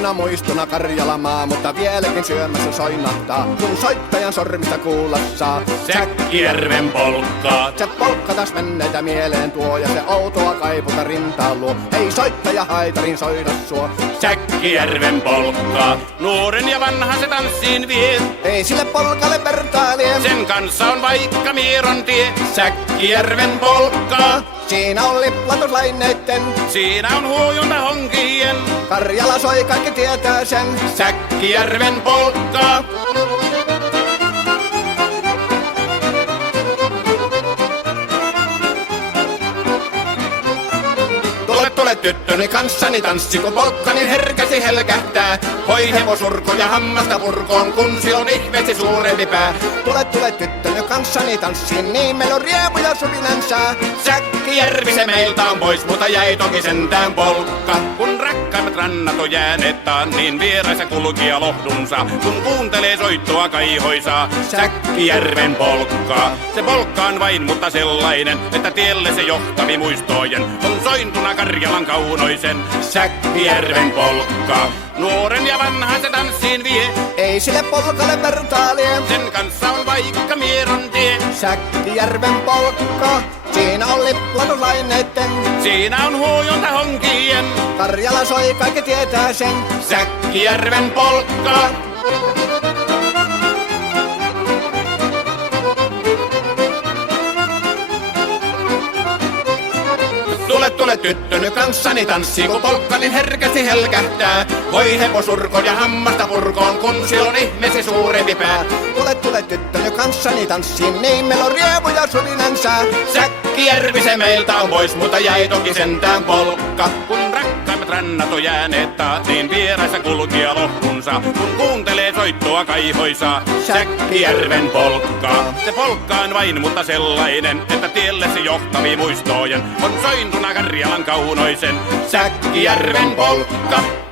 Kauniina muistona Karjalamaa, mutta vieläkin syömässä soinahtaa, kun soittajan sormista kuulla saa. Säkkijärven polkkaa. Se polkka taas menneitä mieleen tuo, ja se outoa kaiputa rintaan luo. Ei soittaja haitarin soida suo. Säkkijärven polkkaa. Nuoren ja vanhan se tanssiin vie. Ei sille polkalle vertailee. Sen kanssa on vaikka Mieron tie. Säkkijärven polkkaa. Siinä on liplatuslaineitten. Siinä on huojunta honkien. Karjala soi, kaikki tietää sen. Säkkijärven polkkaa. Tule tyttöni kanssani tanssi, kun polkkani herkäsi helkähtää. Hoi hevosurko ja hammasta purkoon, kun silloin ihmeesi suurempi pää. Tule tyttöni kanssani tanssiin, niin meillä on riemu ja surinansa. Säkkijärvi se meiltä on pois, mutta jäi toki sentään polkka. Kun rakkaimmat rannat on jääneet taan, niin vieraissa kulkija lohdunsa. Kun kuuntelee soittoa kaihoisaa, Säkkijärven polkkaa. Se polkka on vain, mutta sellainen, että tielle se johtavi muistojen on sointuna Karjalan kaunoisen. Säkkijärven polkkaa. Nuoren ja vanhan se tanssiin vie. Ei sille polkalle vertailee. Sen kanssa on vaikka Mieron tie. Säkkijärven polkka. Siinä on liplatuslaineitten. Siinä on huojonta honkien. Karjala soi, kaikki tietää sen. Säkkijärven polkkaa. Tule tyttöny kanssani tanssi, kun polkkani herkästi helkähtää. Voi hevosurko ja hammasta purkoon, kun silloin ihmeesi suurempi pää. Tule tyttöny kanssani tanssiin, niin meillä on riemu ja surinansa. Säkkijärvi se meiltä on pois, mutta jäi toki sentään polkka. Kun rakkaimmat rannat on jääneet taas, niin vieraissa kulkija lohtunsa. Kun kuuntelee soittoa kaihoisaa, Säkkijärven polkkaa. Se polkka on vain, mutta sellainen, että tielle se johtavi muistojen on sointuna Karjalan kaunoisen. Säkkijärven polkka.